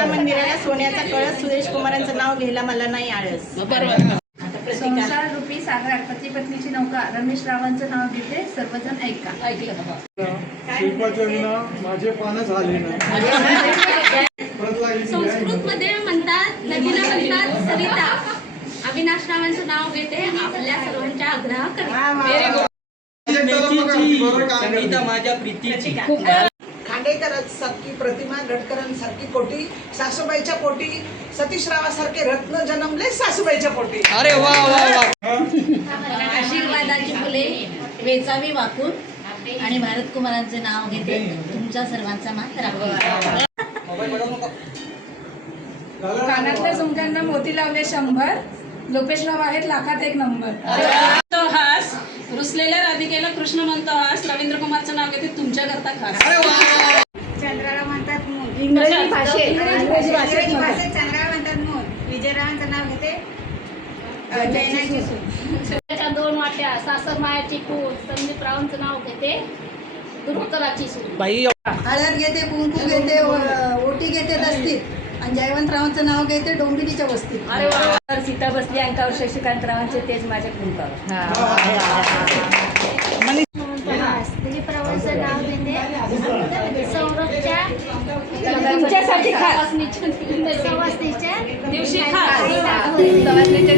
या मंदिराला सोन्याचा कळस सुरेश कुमारांचं नाव घ्यायला मला नाही आळस. बरोबर. संसार रूपी सागर पती पत्नीची नौका रमेश रावांचं नाव घेते सर्वजण ऐका. ऐकलं का? शिल्पाच्या विना माझे पान झाले नाही. संस्कृतमध्ये म्हणतात नदीला म्हणतात सरिता. अविनाश रावांचं नाव घेते आपल्या सर्वांच्या आग्रह करते. संगीता माझ्या प्रीतीची. खांडेकरांसारखी प्रतिमा, गडकरांसारखी कोटी, सासूबाईच्या पोटी सतीशरावासारखे रत्न जन्मले सासूबाईच्या पोटी. अरे वा वा वा. आशीर्वादाची फुले वेचावी वाकून आणि भारत कुमारांचे नाव घेते तुमच्या सर्वांचा मान राखून. कानातल्या झुमक्यांना मोती लावले 100. लोकेश राव आहेत लाखात 1 नंबर. तो हास रुसलेल्या राधिकेला कृष्ण म्हणतो हास. रवींद्र कुमारचं नाव घेते तुमच्या करता खास. चंद्राला म्हणतात मूल. इंग्रजी भाषेत चंद्राला म्हणतात मूल. विजयरावांचं नाव घेते जैनाची सून. 2 वाट्या सासर मायाची कूट. संदीप रावांचं नाव घेते दुरुत्तराची सून. बाई हळद घेते, कुंकू घेते, ओटी घेते दस्तीत आणि जयवंतरावांचं नाव घेते डोंबिवलीच्या वस्तीत. तर सीता बसली अंकावर शशिकांतरावांचे तेज माझ्या कुंकावर. दिलीप रावांचं नाव घेते सौरभच्या तुमच्यासाठी खास. सवासणीच्या दिवशी सवासणीच्या